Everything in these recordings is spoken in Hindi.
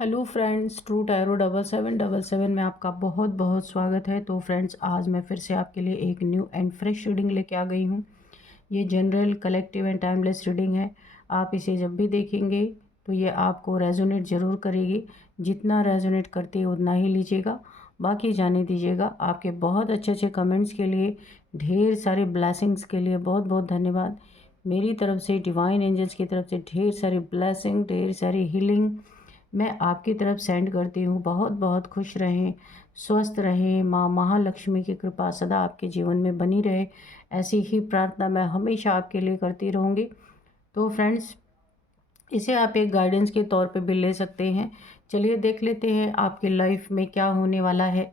हेलो फ्रेंड्स, ट्रू टैरो 7777 में आपका बहुत बहुत स्वागत है। तो फ्रेंड्स, आज मैं फिर से आपके लिए एक न्यू एंड फ्रेश रीडिंग लेके आ गई हूँ। ये general, collective and timeless reading है। आप इसे जब भी देखेंगे तो ये आपको रेजोनेट ज़रूर करेगी। जितना रेजोनेट करती है उतना ही लीजिएगा, बाकी जाने दीजिएगा। आपके बहुत अच्छे अच्छे कमेंट्स के लिए, ढेर सारे ब्लेसिंग्स के लिए बहुत बहुत धन्यवाद। मेरी तरफ से, डिवाइन एंजल्स की तरफ से ढेर सारी ब्लेसिंग, ढेर सारी हीलिंग मैं आपकी तरफ सेंड करती हूँ। बहुत बहुत खुश रहें, स्वस्थ रहें, माँ महालक्ष्मी की कृपा सदा आपके जीवन में बनी रहे, ऐसी ही प्रार्थना मैं हमेशा आपके लिए करती रहूँगी। तो फ्रेंड्स, इसे आप एक गाइडेंस के तौर पे भी ले सकते हैं। चलिए देख लेते हैं आपकी लाइफ में क्या होने वाला है।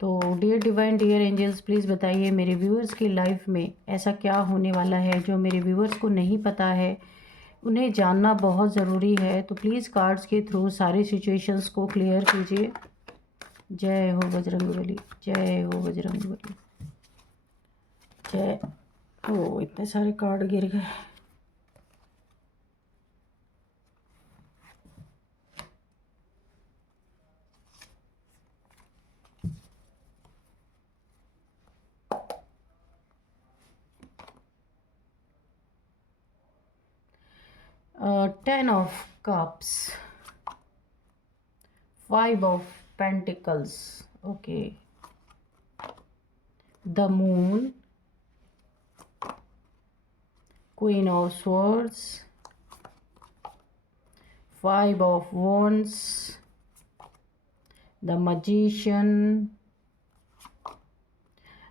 तो dear divine, dear angels, please बताइए मेरे व्यूअर्स की लाइफ में ऐसा क्या होने वाला है जो मेरे व्यूअर्स को नहीं पता है, उन्हें जानना बहुत ज़रूरी है। तो प्लीज़ कार्ड्स के थ्रू सारी सिचुएशंस को क्लियर कीजिए। जय हो बजरंगबली, जय हो बजरंगबली, जय। ओ, इतने सारे कार्ड गिर गए। Ten of cups, five of pentacles, okay, the moon, queen of swords, five of wands, the magician,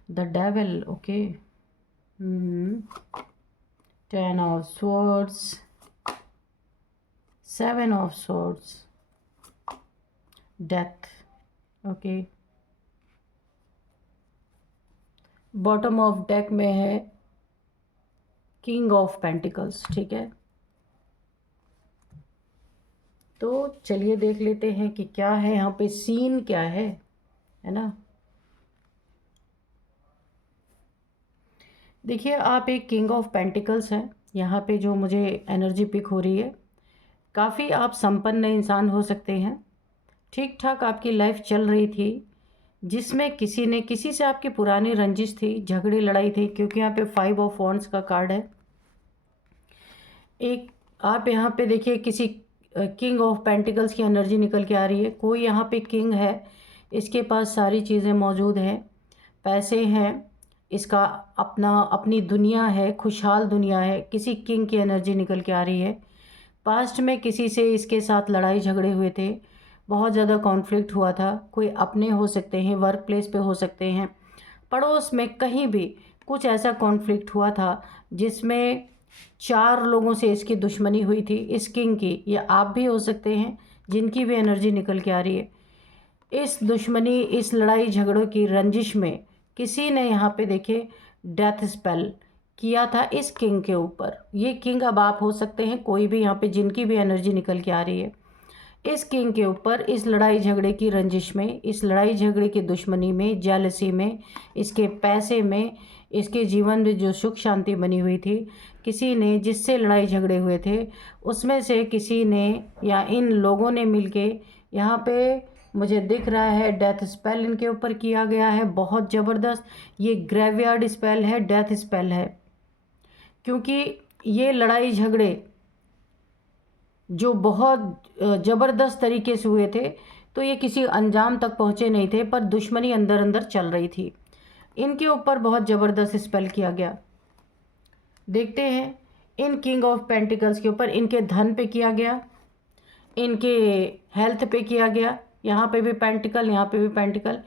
the devil, okay, 10 of swords, 7 of swords, death, okay, bottom of deck में है किंग ऑफ पेंटिकल्स, ठीक है। तो चलिए देख लेते हैं कि क्या है यहाँ पे, सीन क्या है ना। देखिए, आप एक किंग ऑफ पेंटिकल्स हैं यहाँ पे, जो मुझे एनर्जी पिक हो रही है। काफ़ी आप संपन्न इंसान हो सकते हैं। ठीक ठाक आपकी लाइफ चल रही थी, जिसमें किसी ने किसी से आपकी पुरानी रंजिश थी, झगड़े लड़ाई थी, क्योंकि यहाँ पे 5 ऑफ वॉन्ड्स का कार्ड है। एक आप यहाँ पे देखिए, किसी किंग ऑफ पेंटिकल्स की एनर्जी निकल के आ रही है। कोई यहाँ पे किंग है, इसके पास सारी चीज़ें मौजूद हैं, पैसे हैं, इसका अपनी दुनिया है, खुशहाल दुनिया है। किसी किंग की एनर्जी निकल के आ रही है। पास्ट में किसी से इसके साथ लड़ाई झगड़े हुए थे, बहुत ज़्यादा कॉन्फ्लिक्ट हुआ था। कोई अपने हो सकते हैं, वर्क प्लेस पे हो सकते हैं, पड़ोस में कहीं भी कुछ ऐसा कॉन्फ्लिक्ट हुआ था जिसमें 4 लोगों से इसकी दुश्मनी हुई थी, इस किंग की। या आप भी हो सकते हैं जिनकी भी एनर्जी निकल के आ रही है। इस दुश्मनी, इस लड़ाई झगड़ों की रंजिश में किसी ने यहाँ पे देखे डेथ स्पेल किया था इस किंग के ऊपर। ये किंग अब आप हो सकते हैं, कोई भी यहाँ पे जिनकी भी एनर्जी निकल के आ रही है, इस किंग के ऊपर इस लड़ाई झगड़े की रंजिश में, इस लड़ाई झगड़े की दुश्मनी में, जेलसी में, इसके पैसे में, इसके जीवन में जो सुख शांति बनी हुई थी, किसी ने जिससे लड़ाई झगड़े हुए थे उसमें से किसी ने या इन लोगों ने मिलके यहाँ पे मुझे दिख रहा है डेथ स्पेल इनके ऊपर किया गया है, बहुत ज़बरदस्त। ये ग्रेवयार्ड स्पेल है, डेथ स्पेल है, क्योंकि ये लड़ाई झगड़े जो बहुत ज़बरदस्त तरीके से हुए थे, तो ये किसी अंजाम तक पहुँचे नहीं थे, पर दुश्मनी अंदर अंदर चल रही थी। इनके ऊपर बहुत ज़बरदस्त स्पेल किया गया। देखते हैं इन किंग ऑफ पेंटिकल्स के ऊपर, इनके धन पे किया गया, इनके हेल्थ पे किया गया, यहाँ पे भी पेंटिकल, यहाँ पे भी पेंटिकल,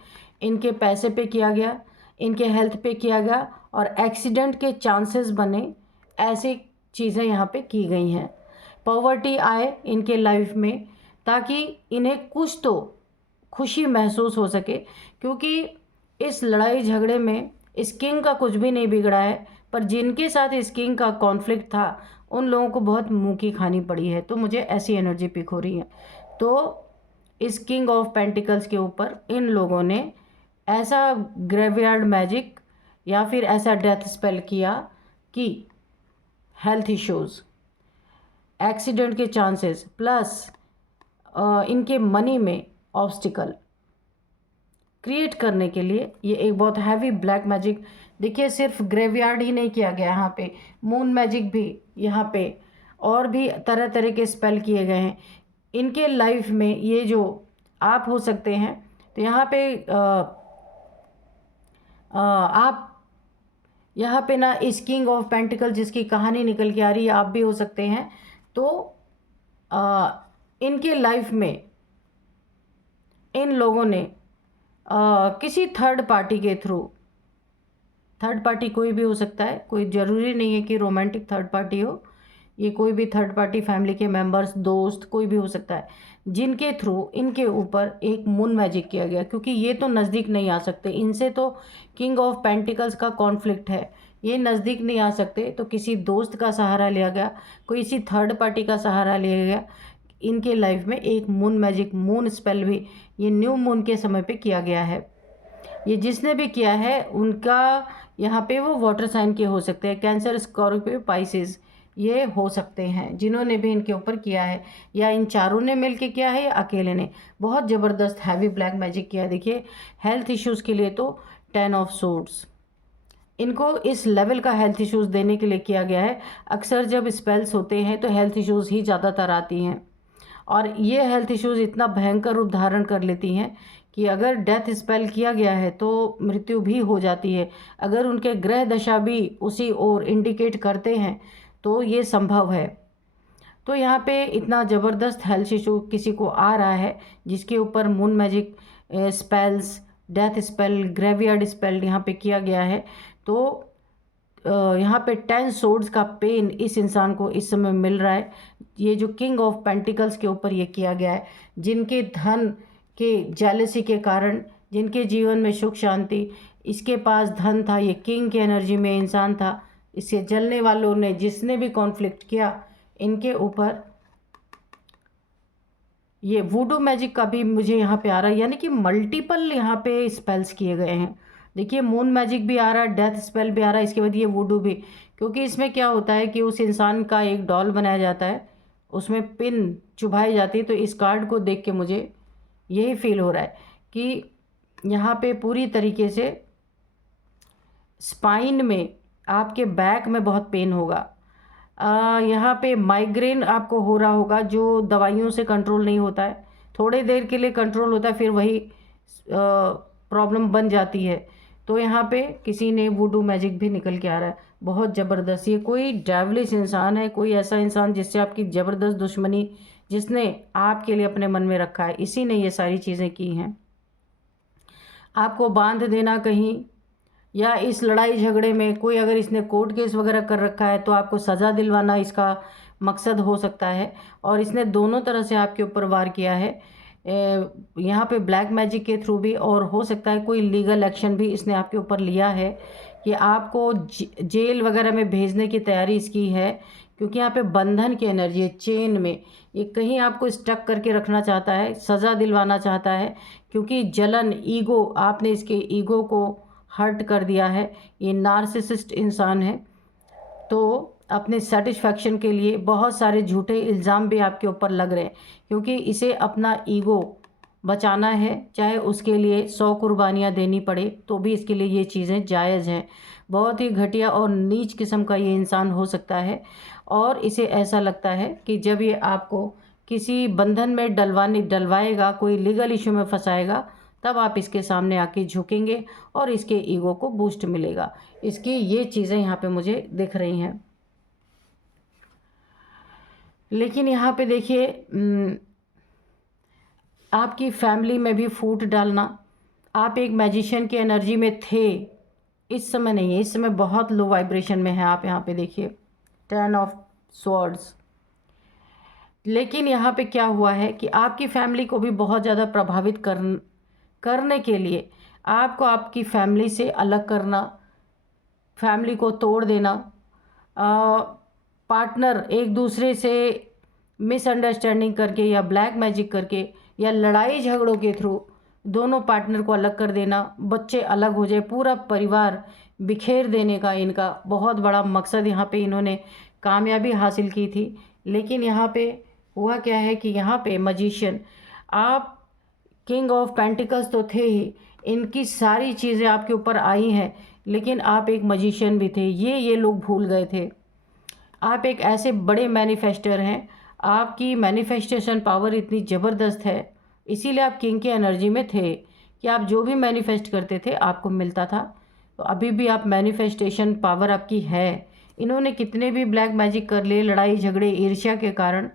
इनके पैसे पे किया गया, इनके हेल्थ पे किया गया, और एक्सीडेंट के चांसेस बने, ऐसी चीज़ें यहाँ पे की गई हैं। पॉवर्टी आए इनके लाइफ में, ताकि इन्हें कुछ तो खुशी महसूस हो सके, क्योंकि इस लड़ाई झगड़े में इस किंग का कुछ भी नहीं बिगड़ा है, पर जिनके साथ इस किंग का कॉन्फ्लिक्ट था उन लोगों को बहुत मुंह की खानी पड़ी है। तो मुझे ऐसी एनर्जी पिक हो रही है। तो इस किंग ऑफ पेंटिकल्स के ऊपर इन लोगों ने ऐसा ग्रेवयार्ड मैजिक या फिर ऐसा डेथ स्पेल किया कि हेल्थ इश्यूज़, एक्सीडेंट के चांसेस, प्लस इनके मनी में ऑब्स्टिकल क्रिएट करने के लिए ये एक बहुत हैवी ब्लैक मैजिक। देखिए सिर्फ ग्रेवयार्ड ही नहीं किया गया, यहाँ पे मून मैजिक भी, यहाँ पे और भी तरह तरह के स्पेल किए गए हैं इनके लाइफ में। ये जो आप हो सकते हैं, तो यहाँ पे आप यहाँ पे ना इस किंग ऑफ पेंटिकल जिसकी कहानी निकल के आ रही है, आप भी हो सकते हैं। तो इनके लाइफ में इन लोगों ने किसी थर्ड पार्टी के थ्रू, थर्ड पार्टी कोई भी हो सकता है, कोई ज़रूरी नहीं है कि रोमांटिक थर्ड पार्टी हो, ये कोई भी थर्ड पार्टी, फैमिली के मेंबर्स, दोस्त, कोई भी हो सकता है, जिनके थ्रू इनके ऊपर एक मून मैजिक किया गया। क्योंकि ये तो नज़दीक नहीं आ सकते, इनसे तो किंग ऑफ पेंटिकल्स का कॉन्फ्लिक्ट है, ये नज़दीक नहीं आ सकते। तो किसी दोस्त का सहारा लिया गया, कोई इसी थर्ड पार्टी का सहारा लिया गया। इनके लाइफ में एक मून मैजिक, मून स्पेल भी ये न्यू मून के समय पे किया गया है। ये जिसने भी किया है उनका यहाँ पे वो वाटर साइन के हो सकते हैं, कैंसर, स्कॉर्पियो, पाइसेस, ये हो सकते हैं जिन्होंने भी इनके ऊपर किया है, या इन चारों ने मिलके किया है या अकेले ने। बहुत ज़बरदस्त हैवी ब्लैक मैजिक किया है। देखिए हेल्थ इश्यूज़ के लिए तो 10 ऑफ सोर्ड्स, इनको इस लेवल का हेल्थ इश्यूज़ देने के लिए किया गया है। अक्सर जब स्पेल्स होते हैं तो हेल्थ इश्यूज़ ही ज़्यादातर आती हैं, और ये हेल्थ इश्यूज़ इतना भयंकर रूप धारण कर लेती हैं कि अगर डेथ स्पेल किया गया है तो मृत्यु भी हो जाती है। अगर उनके ग्रह दशा भी उसी ओर इंडिकेट करते हैं तो ये संभव है। तो यहाँ पे इतना ज़बरदस्त हेल्थ इशू किसी को आ रहा है जिसके ऊपर moon magic spells, death spell, graveyard spell यहाँ पे किया गया है। तो यहाँ पे 10 सोर्ड्स का पेन इस इंसान को इस समय मिल रहा है। ये जो किंग ऑफ पेंटिकल्स के ऊपर ये किया गया है, जिनके धन के जेलसी के कारण, जिनके जीवन में सुख शांति, इसके पास धन था, ये किंग की एनर्जी में इंसान था, इससे जलने वालों ने, जिसने भी कॉन्फ्लिक्ट किया इनके ऊपर, ये वुडू मैजिक का भी मुझे यहाँ पे आ रहा है, यानी कि मल्टीपल यहाँ पे स्पेल्स किए गए हैं। देखिए मून मैजिक भी आ रहा है, डेथ स्पेल भी आ रहा है, इसके बाद ये वुडू भी। क्योंकि इसमें क्या होता है कि उस इंसान का एक डॉल बनाया जाता है, उसमें पिन चुभाई जाती है। तो इस कार्ड को देख के मुझे यही फील हो रहा है कि यहाँ पे पूरी तरीके से स्पाइन में, आपके बैक में बहुत पेन होगा। यहाँ पे माइग्रेन आपको हो रहा होगा, जो दवाइयों से कंट्रोल नहीं होता है, थोड़े देर के लिए कंट्रोल होता है, फिर वही प्रॉब्लम बन जाती है। तो यहाँ पे किसी ने वुडू मैजिक भी निकल के आ रहा है, बहुत ज़बरदस्त। ये कोई डेविलिश इंसान है, कोई ऐसा इंसान जिससे आपकी ज़बरदस्त दुश्मनी, जिसने आपके लिए अपने मन में रखा है, इसी ने ये सारी चीज़ें की हैं। आपको बांध देना कहीं, या इस लड़ाई झगड़े में कोई अगर इसने कोर्ट केस वगैरह कर रखा है तो आपको सज़ा दिलवाना इसका मकसद हो सकता है। और इसने दोनों तरह से आपके ऊपर वार किया है, यहाँ पे ब्लैक मैजिक के थ्रू भी, और हो सकता है कोई लीगल एक्शन भी इसने आपके ऊपर लिया है कि आपको जेल वगैरह में भेजने की तैयारी इसकी है। क्योंकि यहाँ पे बंधन की एनर्जी है, चेन में, ये कहीं आपको स्टक करके रखना चाहता है, सज़ा दिलवाना चाहता है। क्योंकि जलन, ईगो, आपने इसके ईगो को हर्ट कर दिया है, ये नार्सिसिस्ट इंसान है। तो अपने सेटिस्फैक्शन के लिए बहुत सारे झूठे इल्ज़ाम भी आपके ऊपर लग रहे हैं, क्योंकि इसे अपना ईगो बचाना है, चाहे उसके लिए 100 कुर्बानियाँ देनी पड़े तो भी इसके लिए ये चीज़ें जायज़ हैं। बहुत ही घटिया और नीच किस्म का ये इंसान हो सकता है, और इसे ऐसा लगता है कि जब ये आपको किसी बंधन में डलवाएगा, कोई लीगल इशू में फंसाएगा, तब आप इसके सामने आके झुकेंगे और इसके ईगो को बूस्ट मिलेगा। इसकी ये चीज़ें यहाँ पे मुझे दिख रही हैं। लेकिन यहाँ पे देखिए आपकी फैमिली में भी फूट डालना, आप एक मैजिशियन की एनर्जी में थे, इस समय नहीं है, इस समय बहुत लो वाइब्रेशन में है आप। यहाँ पे देखिए 10 ऑफ स्वॉर्ड्स। लेकिन यहाँ पे क्या हुआ है कि आपकी फैमिली को भी बहुत ज़्यादा प्रभावित करने के लिए आपको आपकी फैमिली से अलग करना, फैमिली को तोड़ देना, पार्टनर एक दूसरे से मिसअंडरस्टैंडिंग करके या ब्लैक मैजिक करके या लड़ाई झगड़ों के थ्रू दोनों पार्टनर को अलग कर देना, बच्चे अलग हो जाए, पूरा परिवार बिखेर देने का इनका बहुत बड़ा मकसद यहाँ पे इन्होंने कामयाबी हासिल की थी। लेकिन यहाँ पे हुआ क्या है कि यहाँ पे मजिशियन, आप किंग ऑफ पेंटिकल्स तो थे ही, इनकी सारी चीज़ें आपके ऊपर आई हैं, लेकिन आप एक मजिशियन भी थे, ये लोग भूल गए थे। आप एक ऐसे बड़े मैनिफेस्टर हैं, आपकी मैनिफेस्टेशन पावर इतनी ज़बरदस्त है, इसीलिए आप किंग की एनर्जी में थे कि आप जो भी मैनिफेस्ट करते थे आपको मिलता था। तो अभी भी आप मैनिफेस्टेशन पावर आपकी है। इन्होंने कितने भी ब्लैक मैजिक कर लिए, लड़ाई झगड़े ईर्ष्या के कारण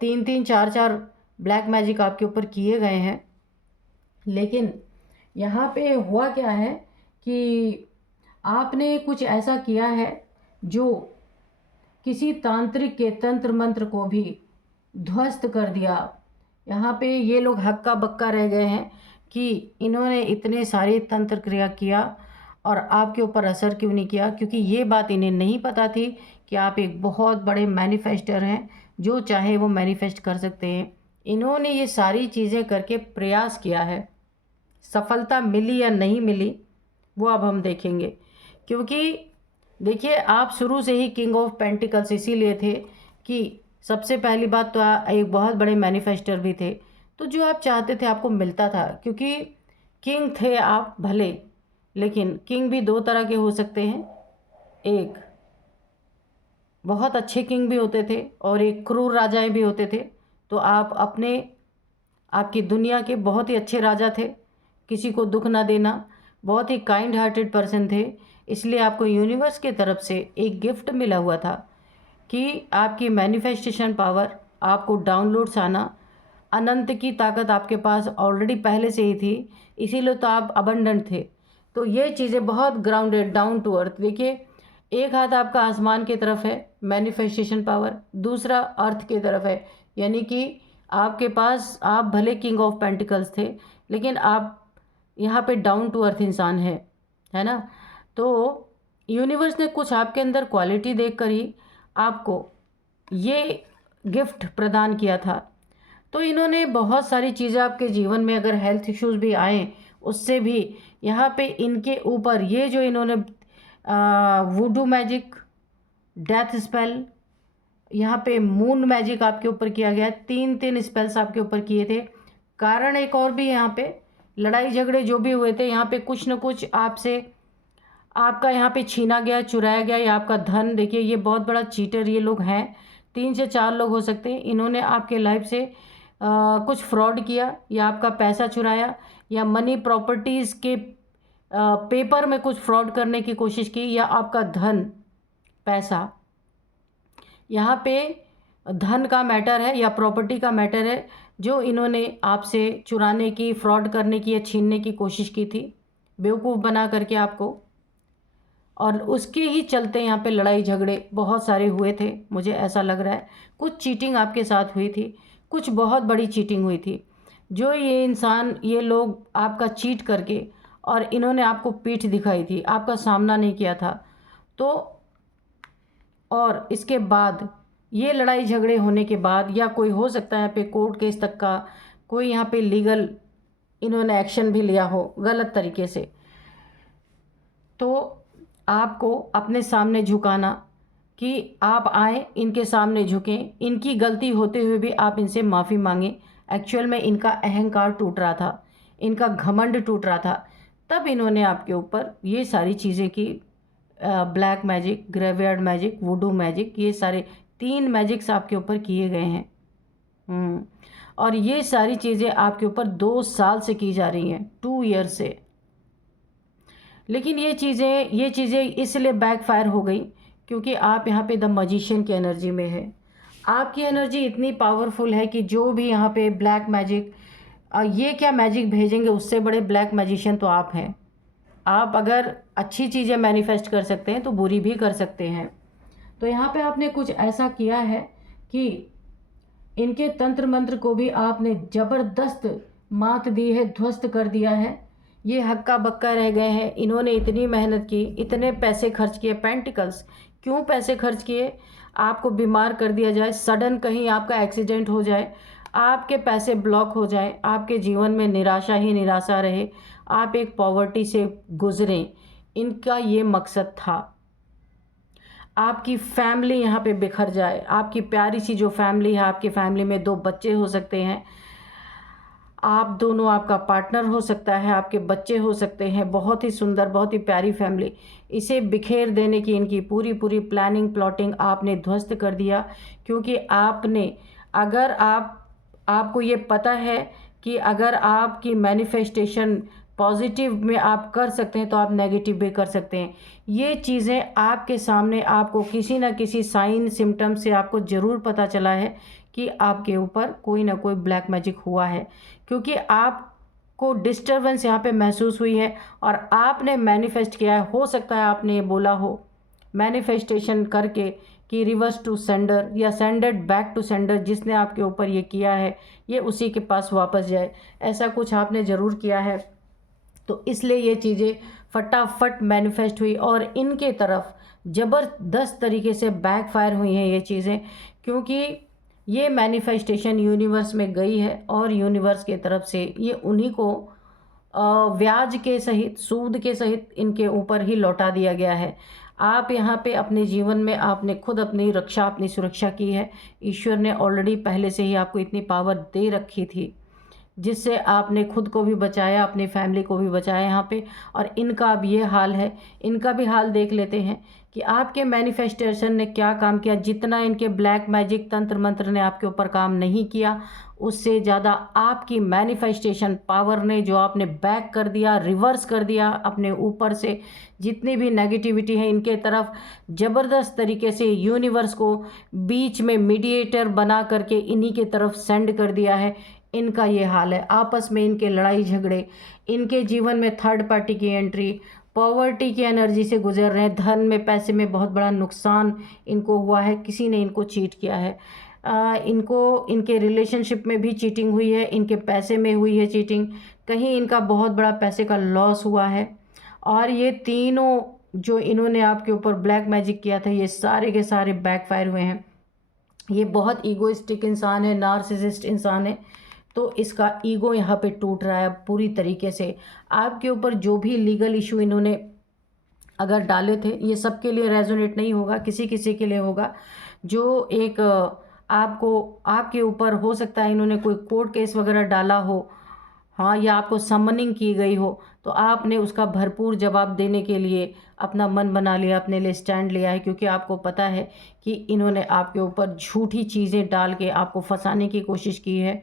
3-3 4-4 ब्लैक मैजिक आपके ऊपर किए गए हैं, लेकिन यहाँ पे हुआ क्या है कि आपने कुछ ऐसा किया है जो किसी तांत्रिक के तंत्र मंत्र को भी ध्वस्त कर दिया। यहाँ पे ये लोग हक्का बक्का रह गए हैं कि इन्होंने इतने सारे तंत्र क्रिया किया और आपके ऊपर असर क्यों नहीं किया, क्योंकि ये बात इन्हें नहीं पता थी कि आप एक बहुत बड़े मैनिफेस्टर हैं, जो चाहे वो मैनिफेस्ट कर सकते हैं। इन्होंने ये सारी चीज़ें करके प्रयास किया है, सफलता मिली या नहीं मिली वो अब हम देखेंगे। क्योंकि देखिए, आप शुरू से ही किंग ऑफ पेंटिकल्स इसीलिए थे कि सबसे पहली बात तो एक बहुत बड़े मैनिफेस्टर भी थे, तो जो आप चाहते थे आपको मिलता था, क्योंकि किंग थे आप भले, लेकिन किंग भी दो तरह के हो सकते हैं। एक बहुत अच्छे किंग भी होते थे और एक क्रूर राजाएं भी होते थे। तो आप आपकी दुनिया के बहुत ही अच्छे राजा थे, किसी को दुख ना देना, बहुत ही काइंड हार्टेड पर्सन थे। इसलिए आपको यूनिवर्स के तरफ से एक गिफ्ट मिला हुआ था कि आपकी मैनिफेस्टेशन पावर, आपको डाउनलोड्स आना, अनंत की ताकत आपके पास ऑलरेडी पहले से ही थी, इसीलिए तो आप अबंडेंट थे। तो ये चीज़ें बहुत ग्राउंडेड, डाउन टू अर्थ। देखिए, एक हाथ आपका आसमान की तरफ है मैनिफेस्टेशन पावर, दूसरा अर्थ की तरफ है, यानी कि आपके पास, आप भले किंग ऑफ पेंटिकल्स थे, लेकिन आप यहाँ पे डाउन टू अर्थ इंसान है ना। तो यूनिवर्स ने कुछ आपके अंदर क्वालिटी देखकर ही आपको ये गिफ्ट प्रदान किया था। तो इन्होंने बहुत सारी चीज़ें आपके जीवन में, अगर हेल्थ इश्यूज़ भी आए उससे भी, यहाँ पे इनके ऊपर ये जो इन्होंने वुडू मैजिक, डेथ स्पेल, यहाँ पे मून मैजिक आपके ऊपर किया गया, 3-3 स्पेल्स आपके ऊपर किए थे। कारण एक और भी, यहाँ पे लड़ाई झगड़े जो भी हुए थे, यहाँ पे कुछ न कुछ आपका यहाँ पे छीना गया, चुराया गया, या आपका धन। देखिए, ये बहुत बड़ा चीटर ये लोग हैं, 3 से 4 लोग हो सकते हैं। इन्होंने आपके लाइफ से कुछ फ्रॉड किया, या आपका पैसा चुराया, या मनी प्रॉपर्टीज़ के पेपर में कुछ फ्रॉड करने की कोशिश की, या आपका धन, पैसा, यहाँ पे धन का मैटर है या प्रॉपर्टी का मैटर है, जो इन्होंने आपसे चुराने की, फ्रॉड करने की या छीनने की कोशिश की थी, बेवकूफ़ बना करके आपको। और उसके ही चलते यहाँ पे लड़ाई झगड़े बहुत सारे हुए थे, मुझे ऐसा लग रहा है। कुछ चीटिंग आपके साथ हुई थी, कुछ बहुत बड़ी चीटिंग हुई थी, जो ये लोग आपका चीट करके, और इन्होंने आपको पीठ दिखाई थी, आपका सामना नहीं किया था। तो और इसके बाद, ये लड़ाई झगड़े होने के बाद, या कोई हो सकता है यहाँ पे कोर्ट केस तक का कोई यहाँ पे लीगल इन्होंने एक्शन भी लिया हो गलत तरीके से, तो आपको अपने सामने झुकाना, कि आप आए, इनके सामने झुकें, इनकी गलती होते हुए भी आप इनसे माफ़ी मांगें। एक्चुअल में इनका अहंकार टूट रहा था, इनका घमंड टूट रहा था, तब इन्होंने आपके ऊपर ये सारी चीज़ें की। Black magic, graveyard magic, वुडू magic, ये सारे 3 मैजिक्स आपके ऊपर किए गए हैं। और ये सारी चीज़ें आपके ऊपर 2 साल से की जा रही हैं, 2 ईयर से। लेकिन ये चीज़ें इसलिए बैकफायर हो गई क्योंकि आप यहाँ पे द मजिशियन की एनर्जी में है। आपकी एनर्जी इतनी पावरफुल है कि जो भी यहाँ पे ब्लैक मैजिक, ये क्या मैजिक भेजेंगे, उससे बड़े ब्लैक मैजिशियन तो आप हैं। आप अगर अच्छी चीज़ें मैनिफेस्ट कर सकते हैं तो बुरी भी कर सकते हैं। तो यहाँ पे आपने कुछ ऐसा किया है कि इनके तंत्र मंत्र को भी आपने ज़बरदस्त मात दी है, ध्वस्त कर दिया है। ये हक्का बक्का रह गए हैं। इन्होंने इतनी मेहनत की, इतने पैसे खर्च किए। पेंटिकल्स, क्यों पैसे खर्च किए? आपको बीमार कर दिया जाए, सडन कहीं आपका एक्सीडेंट हो जाए, आपके पैसे ब्लॉक हो जाए, आपके जीवन में निराशा ही निराशा रहे, आप एक पॉवर्टी से गुजरें, इनका ये मकसद था। आपकी फैमिली यहाँ पे बिखर जाए, आपकी प्यारी सी जो फैमिली है, आपकी फैमिली में 2 बच्चे हो सकते हैं, आप दोनों, आपका पार्टनर हो सकता है, आपके बच्चे हो सकते हैं, बहुत ही सुंदर, बहुत ही प्यारी फैमिली, इसे बिखेर देने की इनकी पूरी पूरी प्लानिंग प्लॉटिंग आपने ध्वस्त कर दिया। क्योंकि आपने, अगर आपको ये पता है कि अगर आपकी मैनिफेस्टेशन पॉजिटिव में आप कर सकते हैं तो आप नेगेटिव भी कर सकते हैं। ये चीज़ें आपके सामने, आपको किसी न किसी साइन सिम्टम से आपको ज़रूर पता चला है कि आपके ऊपर कोई ना कोई ब्लैक मैजिक हुआ है, क्योंकि आपको डिस्टरबेंस यहाँ पे महसूस हुई है और आपने मैनिफेस्ट किया है। हो सकता है आपने ये बोला हो मैनिफेस्टेशन करके कि रिवर्स टू सेंडर या सेंडेड बैक टू सेंडर, जिसने आपके ऊपर ये किया है ये उसी के पास वापस जाए, ऐसा कुछ आपने ज़रूर किया है। तो इसलिए ये चीज़ें फटाफट मैनिफेस्ट हुई और इनके तरफ ज़बरदस्त तरीके से बैकफायर हुई हैं ये चीज़ें, क्योंकि ये मैनिफेस्टेशन यूनिवर्स में गई है और यूनिवर्स के तरफ से ये उन्हीं को ब्याज के सहित, सूद के सहित इनके ऊपर ही लौटा दिया गया है। आप यहाँ पे अपने जीवन में आपने खुद अपनी रक्षा, अपनी सुरक्षा की है। ईश्वर ने ऑलरेडी पहले से ही आपको इतनी पावर दे रखी थी, जिससे आपने खुद को भी बचाया, अपनी फैमिली को भी बचाया यहाँ पे। और इनका अब ये हाल है, इनका भी हाल देख लेते हैं कि आपके मैनिफेस्टेशन ने क्या काम किया। जितना इनके ब्लैक मैजिक तंत्र मंत्र ने आपके ऊपर काम नहीं किया, उससे ज़्यादा आपकी मैनिफेस्टेशन पावर ने, जो आपने बैक कर दिया, रिवर्स कर दिया अपने ऊपर से, जितनी भी नेगेटिविटी है इनके तरफ ज़बरदस्त तरीके से यूनिवर्स को बीच में मीडिएटर बना करके इन्हीं के तरफ सेंड कर दिया है। इनका ये हाल है, आपस में इनके लड़ाई झगड़े, इनके जीवन में थर्ड पार्टी की एंट्री, पॉवर्टी की एनर्जी से गुजर रहे हैं, धन में, पैसे में बहुत बड़ा नुकसान इनको हुआ है, किसी ने इनको चीट किया है। इनको, इनके रिलेशनशिप में भी चीटिंग हुई है, इनके पैसे में हुई है चीटिंग, कहीं इनका बहुत बड़ा पैसे का लॉस हुआ है। और ये तीनों जो इन्होंने आपके ऊपर ब्लैक मैजिक किया था, ये सारे के सारे बैकफायर हुए हैं। ये बहुत ईगोइस्टिक इंसान है, नार्सिसिस्ट इंसान है, तो इसका ईगो यहाँ पे टूट रहा है पूरी तरीके से। आपके ऊपर जो भी लीगल इशू इन्होंने अगर डाले थे, ये सबके लिए रेजोनेट नहीं होगा, किसी किसी के लिए होगा। जो एक आपको, आपके ऊपर हो सकता है इन्होंने कोई कोर्ट केस वगैरह डाला हो, हाँ, या आपको समनिंग की गई हो, तो आपने उसका भरपूर जवाब देने के लिए अपना मन बना लिया, अपने लिए स्टैंड लिया है, क्योंकि आपको पता है कि इन्होंने आपके ऊपर झूठी चीज़ें डाल के आपको फंसाने की कोशिश की है।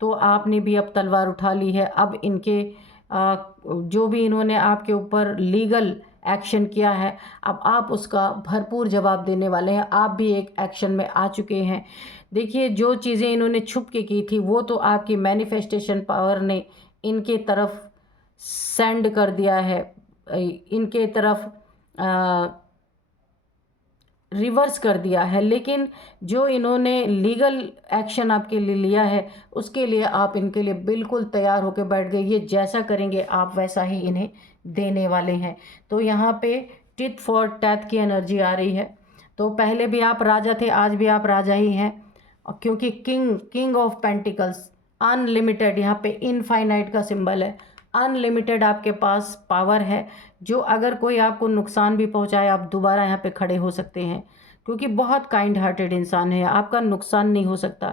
तो आपने भी अब तलवार उठा ली है। अब इनके जो भी इन्होंने आपके ऊपर लीगल एक्शन किया है, अब आप उसका भरपूर जवाब देने वाले हैं। आप भी एक एक्शन में आ चुके हैं। देखिए, जो चीज़ें इन्होंने छुप के की थी वो तो आपकी मैनिफेस्टेशन पावर ने इनके तरफ सेंड कर दिया है, इनके तरफ रिवर्स कर दिया है। लेकिन जो इन्होंने लीगल एक्शन आपके लिए लिया है, उसके लिए आप इनके लिए बिल्कुल तैयार होकर बैठ गए। ये जैसा करेंगे आप वैसा ही इन्हें देने वाले हैं। तो यहाँ पे टिट फॉर टैट की एनर्जी आ रही है। तो पहले भी आप राजा थे, आज भी आप राजा ही हैं, क्योंकि किंग ऑफ पेंटिकल्स, अनलिमिटेड, यहाँ पे इनफाइनाइट का सिंबल है। अनलिमिटेड आपके पास पावर है, जो अगर कोई आपको नुकसान भी पहुंचाए, आप दोबारा यहाँ पे खड़े हो सकते हैं, क्योंकि बहुत काइंड हार्टेड इंसान है, आपका नुकसान नहीं हो सकता।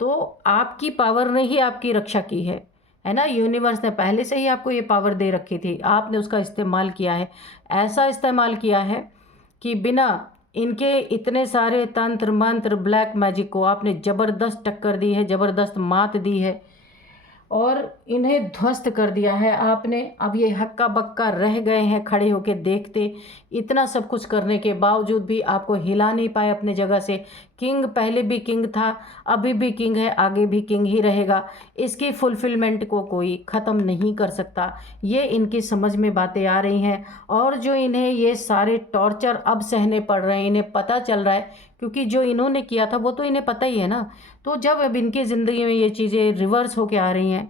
तो आपकी पावर ने ही आपकी रक्षा की है ना। यूनिवर्स ने पहले से ही आपको ये पावर दे रखी थी, आपने उसका इस्तेमाल किया है। ऐसा इस्तेमाल किया है कि बिना इनके इतने सारे तंत्र मंत्र, ब्लैक मैजिक को आपने ज़बरदस्त टक्कर दी है, ज़बरदस्त मात दी है और इन्हें ध्वस्त कर दिया है आपने। अब ये हक्का बक्का रह गए हैं खड़े होके देखते। इतना सब कुछ करने के बावजूद भी आपको हिला नहीं पाए अपने जगह से। किंग पहले भी किंग था, अभी भी किंग है, आगे भी किंग ही रहेगा। इसकी फुलफिलमेंट को कोई ख़त्म नहीं कर सकता। ये इनकी समझ में बातें आ रही हैं। और जो इन्हें ये सारे टॉर्चर अब सहने पड़ रहे हैं, इन्हें पता चल रहा है, क्योंकि जो इन्होंने किया था वो तो इन्हें पता ही है ना। तो जब अब इनकी ज़िंदगी में ये चीज़ें रिवर्स होके आ रही हैं,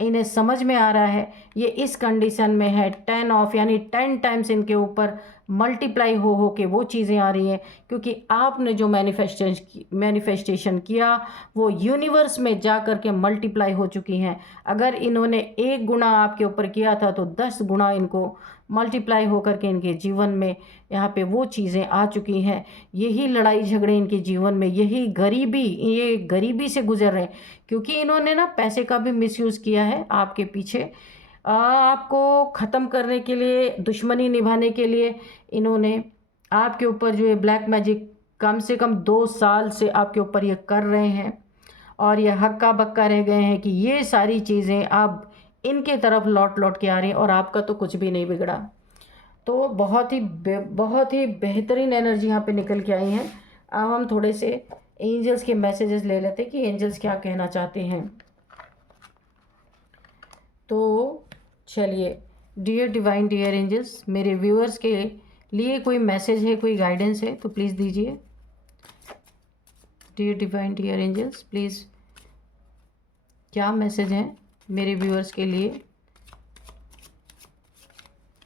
इन्हें समझ में आ रहा है, ये इस कंडीशन में है 10 ऑफ, यानी 10 टाइम्स इनके ऊपर मल्टीप्लाई हो के वो चीज़ें आ रही हैं, क्योंकि आपने जो मैनिफेस्टेशन किया वो यूनिवर्स में जा कर के मल्टीप्लाई हो चुकी हैं। अगर इन्होंने 1 गुना आपके ऊपर किया था तो 10 गुना इनको मल्टीप्लाई हो कर के इनके जीवन में यहाँ पे वो चीज़ें आ चुकी हैं। यही लड़ाई झगड़े इनके जीवन में, यही गरीबी, ये गरीबी से गुजर रहे हैं, क्योंकि इन्होंने ना पैसे का भी मिसयूज़ किया है आपके पीछे। आपको ख़त्म करने के लिए, दुश्मनी निभाने के लिए इन्होंने आपके ऊपर जो है ब्लैक मैजिक कम से कम 2 साल से आपके ऊपर ये कर रहे हैं, और ये हक्का बक्का रह गए हैं कि ये सारी चीज़ें अब इनके तरफ लौट लौट के आ रही हैं, और आपका तो कुछ भी नहीं बिगड़ा। तो बहुत ही बेहतरीन एनर्जी यहाँ पे निकल के आई हैं। अब हम थोड़े से एंजल्स के मैसेजेस ले लेते हैं कि एंजल्स क्या कहना चाहते हैं। तो चलिए, डियर डिवाइन, डियर एंजल्स, मेरे व्यूअर्स के लिए कोई मैसेज है, कोई गाइडेंस है तो प्लीज़ दीजिए। Dear divine, dear angels, please क्या मैसेज है मेरे व्यूअर्स के लिए।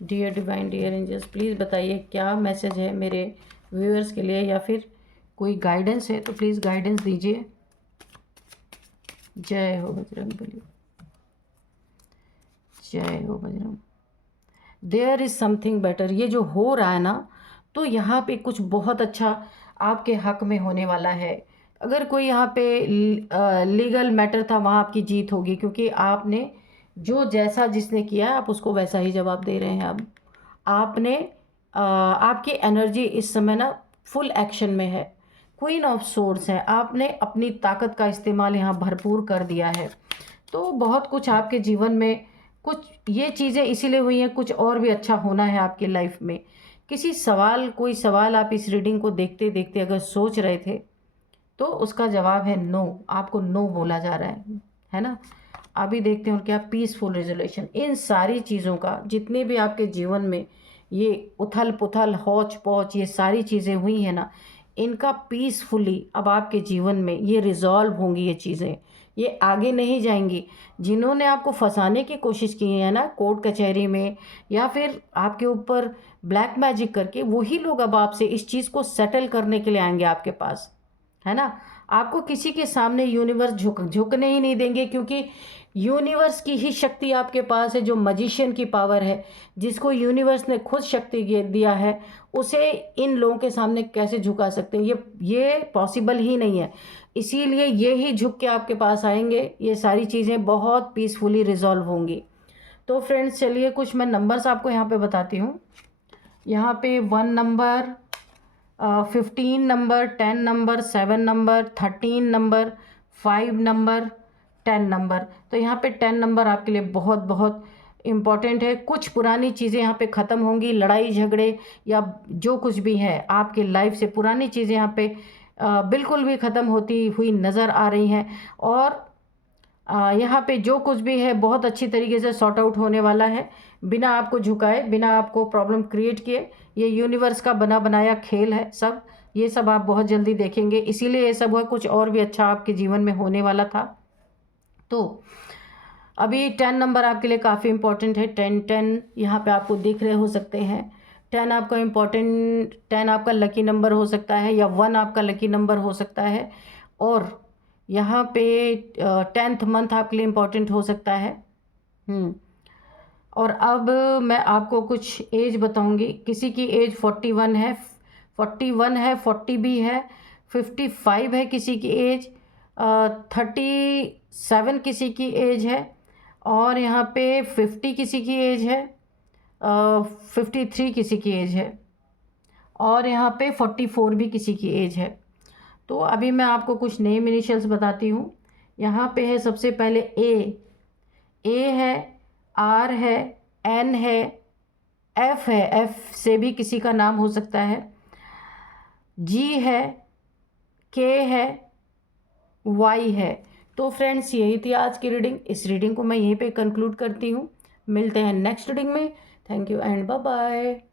Dear divine, dear angels, please बताइए क्या मैसेज है मेरे व्यूअर्स के लिए, या फिर कोई गाइडेंस है तो प्लीज़ गाइडेंस दीजिए। जय हो बजरंगबली, जय हो Bajrang. There is something better. ये जो हो रहा है ना, तो यहाँ पे कुछ बहुत अच्छा आपके हक में होने वाला है। अगर कोई यहाँ पे लीगल मैटर था, वहाँ आपकी जीत होगी, क्योंकि आपने जो जैसा जिसने किया आप उसको वैसा ही जवाब दे रहे हैं। अब आपने आपकी एनर्जी इस समय ना फुल एक्शन में है, क्वीन ऑफ सोर्ड्स है, आपने अपनी ताकत का इस्तेमाल यहाँ भरपूर कर दिया है। तो बहुत कुछ आपके जीवन में, कुछ ये चीज़ें इसीलिए हुई हैं, कुछ और भी अच्छा होना है आपकी लाइफ में। कोई सवाल आप इस रीडिंग को देखते देखते अगर सोच रहे थे, तो उसका जवाब है नो। आपको नो बोला जा रहा है ना। अभी देखते हैं क्या पीसफुल रेजोल्यूशन इन सारी चीज़ों का, जितने भी आपके जीवन में ये उथल पुथल हौच पौच ये सारी चीज़ें हुई हैं ना, इनका पीसफुली अब आपके जीवन में ये रिजॉल्व होंगी। ये चीज़ें ये आगे नहीं जाएंगी। जिन्होंने आपको फंसाने की कोशिश की है ना कोर्ट कचहरी में, या फिर आपके ऊपर ब्लैक मैजिक करके, वही लोग अब आपसे इस चीज़ को सेटल करने के लिए आएंगे आपके पास, है ना। आपको किसी के सामने यूनिवर्स झुकने ही नहीं देंगे, क्योंकि यूनिवर्स की ही शक्ति आपके पास है, जो मजिशियन की पावर है, जिसको यूनिवर्स ने खुद शक्ति दिया है, उसे इन लोगों के सामने कैसे झुका सकते हैं। ये पॉसिबल ही नहीं है। इसीलिए ये ही झुक के आपके पास आएंगे। ये सारी चीज़ें बहुत पीसफुली रिजॉल्व होंगी। तो फ्रेंड्स, चलिए कुछ मैं नंबर्स आपको यहाँ पे बताती हूँ। यहाँ पे 1 number, 15 number, 10 number, 7 number, 13 number, 5 number, 10 number. तो यहाँ पे 10 नंबर आपके लिए बहुत बहुत इम्पॉर्टेंट है। कुछ पुरानी चीज़ें यहाँ पे ख़त्म होंगी, लड़ाई झगड़े या जो कुछ भी है आपके लाइफ से पुरानी चीज़ें यहाँ पे बिल्कुल भी ख़त्म होती हुई नज़र आ रही हैं। और यहाँ पे जो कुछ भी है बहुत अच्छी तरीके से सॉर्ट आउट होने वाला है, बिना आपको झुकाए, बिना आपको प्रॉब्लम क्रिएट किए। ये यूनिवर्स का बना बनाया खेल है सब, ये सब आप बहुत जल्दी देखेंगे। इसीलिए ये सब हुआ, कुछ और भी अच्छा आपके जीवन में होने वाला था। तो अभी 10 नंबर आपके लिए काफ़ी इंपॉर्टेंट है। 10 यहाँ पे आपको दिख रहे हो सकते हैं। 10 आपका इम्पॉर्टेंट, 10 आपका लकी नंबर हो सकता है, या 1 आपका लकी नंबर हो सकता है। और यहाँ पे 10th मंथ आपके लिए इम्पॉर्टेंट हो सकता है। और अब मैं आपको कुछ एज बताऊंगी। किसी की एज 41 है, 40 भी है, 55 है किसी की एज, 37 किसी की एज है, और यहाँ पे 50 किसी की एज है, 53 किसी की एज है, और यहाँ पे 44 भी किसी की एज है। तो अभी मैं आपको कुछ नेम इनिशियल्स बताती हूँ। यहाँ पे है सबसे पहले ए है, आर है, एन है, एफ है, एफ से भी किसी का नाम हो सकता है, जी है, के है, वाई है। तो फ्रेंड्स, यही थी आज की रीडिंग। इस रीडिंग को मैं यहीं पे कंक्लूड करती हूँ। मिलते हैं नेक्स्ट रीडिंग में। Thank you and bye bye.